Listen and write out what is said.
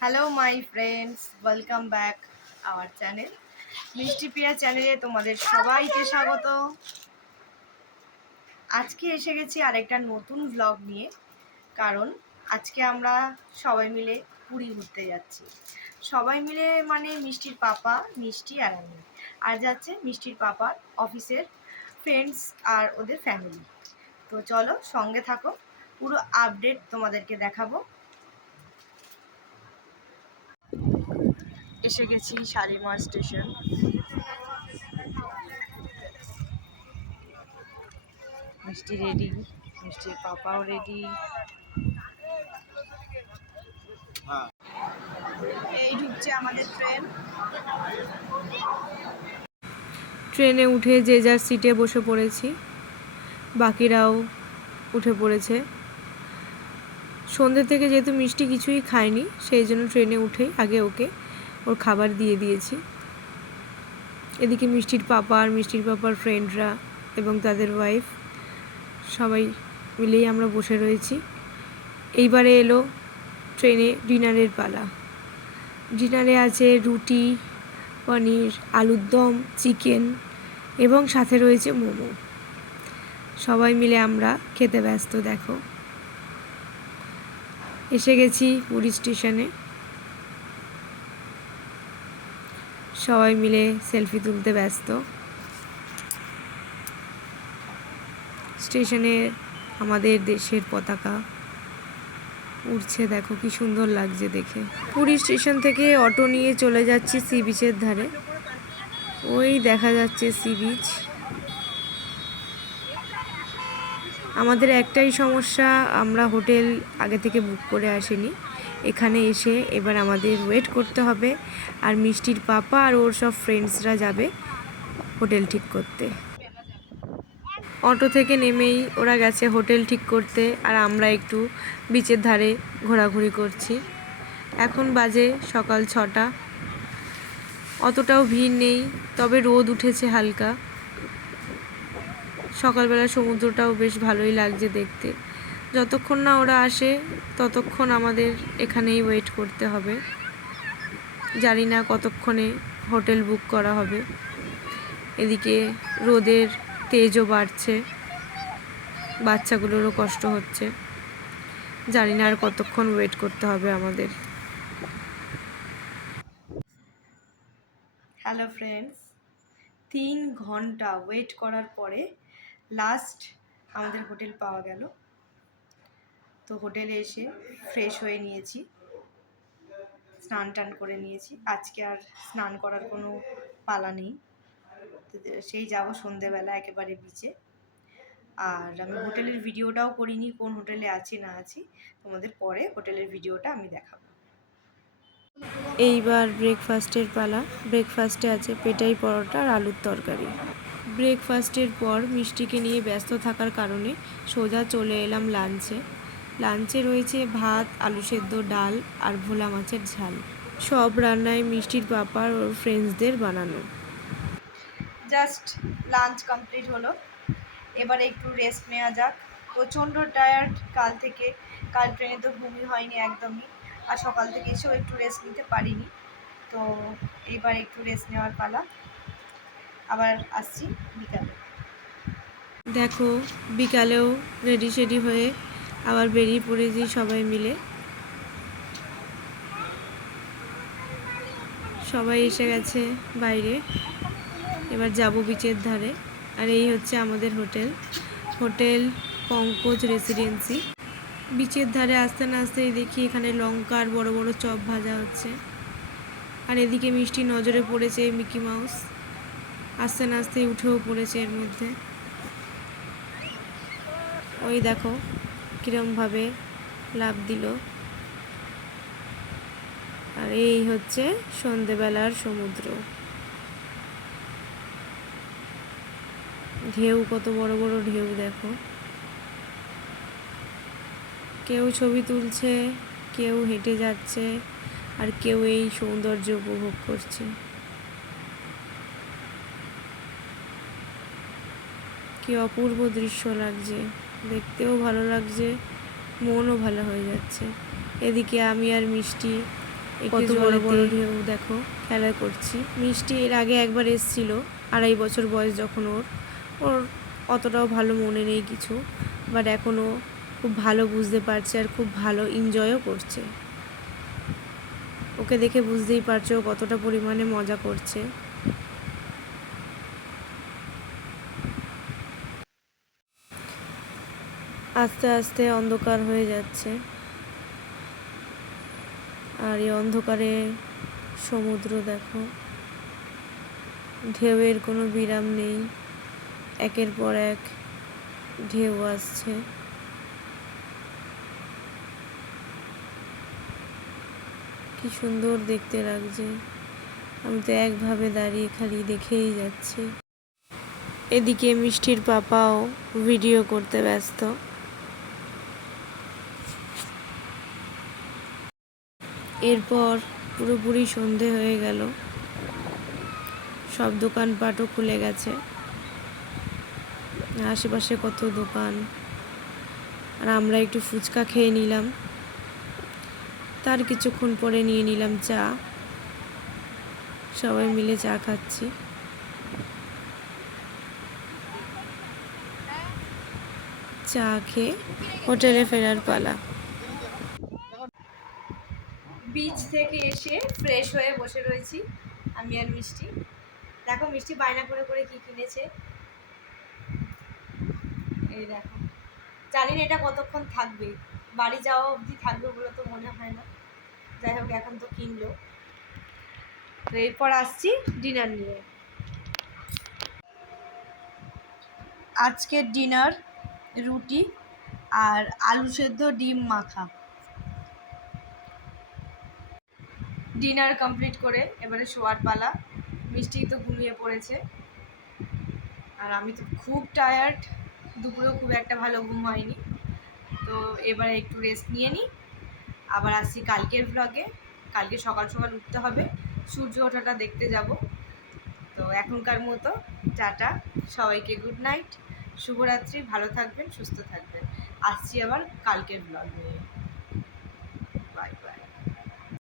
Hello my friends, welcome back our channel মিষ্টি পিয়া চ্যানেলে তোমাদের সবাইকে স্বাগত। আজকে এসে গেছি আরেকটা নতুন ব্লগ নিয়ে, কারণ আজকে আমরা সবাই মিলে পুরী ঘুরতে যাচ্ছি। সবাই মিলে মানে মিষ্টির পাপা, মিষ্টি আর আমি, আর যাচ্ছে মিষ্টির পাপার অফিসের ফ্রেন্ডস আর ওদের ফ্যামিলি। তো চলো সঙ্গে থাকো, পুরো আপডেট তোমাদেরকে দেখাবো। এসে গেছি শালিমার স্টেশন। মিষ্টি রেডি, মিষ্টির পাপাও রেডি। এই ঢুকছে আমাদের ট্রেন। ট্রেনে উঠে যে যার সিটে বসে পড়েছি, বাকিরাও উঠে পড়েছে। সন্ধ্যে থেকে যেহেতু মিষ্টি কিছুই খায়নি, সেই জন্য ট্রেনে উঠেই আগে ওকে ওর খাবার দিয়ে দিয়েছি। এদিকে মিষ্টির পাপা আর মিষ্টির পাপার ফ্রেন্ডরা এবং তাদের ওয়াইফ সবাই মিলেই আমরা বসে রয়েছি। এইবারে এলো ট্রেনে ডিনারের পালা। ডিনারে আছে রুটি, পনির, আলুর দম, চিকেন এবং সাথে রয়েছে মোমো। সবাই মিলে আমরা খেতে ব্যস্ত। দেখো, এসে গেছি পুরী স্টেশনে। সবাই মিলে সেলফি তুলতে ব্যস্ত। স্টেশনে আমাদের দেশের পতাকা উড়ছে, দেখো কি সুন্দর লাগছে দেখে। পুরী স্টেশন থেকে অটো নিয়ে চলে যাচ্ছি সি বিচের ধারে। ওই দেখা যাচ্ছে সি বিচ। আমাদের একটাই সমস্যা, আমরা হোটেল আগে থেকে বুক করে আসিনি। এখানে এসে এবার আমাদের ওয়েট করতে হবে, আর মিষ্টির পাপা আর ওর সব ফ্রেন্ডসরা যাবে হোটেল ঠিক করতে। অটো থেকে নেমেই ওরা গেছে হোটেল ঠিক করতে, আর আমরা একটু বিচের ধারে ঘোরাঘুরি করছি। এখন বাজে সকাল 6টা। অতটাও ভিড় নেই, তবে রোদ উঠেছে হালকা। সকালবেলা সমুদ্রটাও বেশ ভালোই লাগছে দেখতে। যতক্ষণ না ওরা আসে ততক্ষণ আমাদের এখানেই ওয়েট করতে হবে। জানি না কতক্ষণে হোটেল বুক করা হবে। এদিকে রোদের তেজও বাড়ছে, বাচ্চাগুলোরও কষ্ট হচ্ছে। জানি না আর কতক্ষণ ওয়েট করতে হবে আমাদের। হ্যালো ফ্রেন্ডস, 3 ঘন্টা ওয়েট করার পরে লাস্ট আমাদের হোটেল পাওয়া গেল। তো হোটেলে এসে ফ্রেশ হয়ে নিয়েছি, স্নান টান করে নিয়েছি। আজকে আর স্নান করার কোনো পালা নেই, তো সেই যাব সন্ধেবেলা একেবারে বিচে। আর আমি হোটেলের ভিডিওটাও করিনি, কোন হোটেলে আছি না আছি তোমাদের পরে হোটেলের ভিডিওটা আমি দেখাবো। এইবার ব্রেকফাস্টের পালা। ব্রেকফাস্টে আছে পেটাই পরোটা আর আলুর তরকারি। ব্রেকফাস্টের পর মিষ্টিকে নিয়ে ব্যস্ত থাকার কারণে সোজা চলে এলাম লাঞ্চে। লাঞ্চে রয়েছে ভাত, আলু সেদ্ধ, ডাল আর ভোলা মাছের ঝাল। সব রান্নায় মিষ্টির পাপার ওর ফ্রেন্ডসদের বানানো। জাস্ট লাঞ্চ কমপ্লিট হলো, এবারে একটু রেস্ট নেওয়া যাক। প্রচণ্ড টায়ার্ড কাল ট্রেনে তো ঘুমই হয়নি একদমই, আর সকাল থেকে এসেও একটু রেস্ট নিতে পারিনি। তো এবার একটু রেস্ট নেওয়ার পালা। আবার আসছি বিকালে। দেখো, বিকালেও রেডি সেডি হয়ে আবার বেরিয়ে পড়েছি সবাই মিলে। সবাই এসে গেছে বাইরে, এবার যাব বিচের ধারে। আর এই হচ্ছে আমাদের হোটেল পঙ্কজ রেসিডেন্সি। বিচের ধারে আসতে না আসতেই দেখি এখানে লঙ্কার বড় বড় চপ ভাজা হচ্ছে, আর এদিকে মিষ্টি নজরে পড়েছে মিকি মাউস। আসতে না আসতেই উঠেও পড়েছে এর মধ্যে। ওই দেখো কীরমভাবে লাফ দিল। আর এই হচ্ছে সন্ধেবেলার সমুদ্র। ঢেউ, কত বড় বড় ঢেউ দেখো। কেউ ছবি তুলছে, কেউ হেঁটে যাচ্ছে, আর কেউ এই সৌন্দর্য উপভোগ করছে। কি অপূর্ব দৃশ্য লাগছে, দেখতেও ভালো লাগছে, মনও ভালো হয়ে যাচ্ছে। এদিকে আমি আর মিষ্টি কত বড় বড় ঢেউ দেখো খেলা করছি। মিষ্টি এর আগে একবার এসেছিল 2.5 বছর বয়স যখন ওর অতটাও ভালো মনে নেই কিছু, বাট এখনও খুব ভালো বুঝতে পারছে আর খুব ভালো এনজয়ও করছে। ওকে দেখে বুঝতেই পারছো ও কতটা পরিমাণে মজা করছে। আস্তে আস্তে অন্ধকার হয়ে যাচ্ছে, আর এই অন্ধকারে সমুদ্র দেখো, ঢেউয়ের কোনো বিরাম নেই, একের পর এক ঢেউ আসছে। কি সুন্দর দেখতে লাগছে, আমি তো একভাবে দাঁড়িয়ে খালি দেখেই যাচ্ছি। এদিকে মিষ্টির পাপাও ভিডিও করতে ব্যস্ত। এরপর পুরোপুরি সন্ধে হয়ে গেল, সব দোকানপাটও খুলে গেছে, আশেপাশে কত দোকান। আর আমরা একটু ফুচকা খেয়ে নিলাম, তার কিছুক্ষণ পরে নিয়ে নিলাম চা, সবাই মিলে চা খাচ্ছি। চা খেয়ে হোটেলে ফেরার পালা। বিচ থেকে এসে ফ্রেশ হয়ে বসে রয়েছি আমি আর মিষ্টি। দেখো মিষ্টি বায়না করে করে কি কিনেছে, এই দেখো। জানি না এটা কতক্ষণ থাকবে, বাড়ি যাওয়া অবধি থাকবে বলে তো মনে হয় না। যাই হোক এখন তো কিনলো। তো এরপর আসছি ডিনার নিয়ে। আজকের ডিনার রুটি আর আলু সেদ্ধ ডিম মাখা। ডিনার কমপ্লিট করে এবারে শোয়ার পালা। মিষ্টি তো ঘুমিয়ে পড়েছে, আর আমি তো খুব টায়ার্ড, দুপুরেও খুব একটা ভালো ঘুম হয়নি। তো এবারে একটু রেস্ট নিয়ে নিই, আবার আসছি কালকের ব্লগে। কালকে সকাল সকাল উঠতে হবে, সূর্য ওঠাটা দেখতে যাব। তো এখনকার মতো টাটা, সবাইকে গুড নাইট, শুভরাত্রি, ভালো থাকবেন, সুস্থ থাকবেন। আসছি আবার কালকের ব্লগ নিয়ে।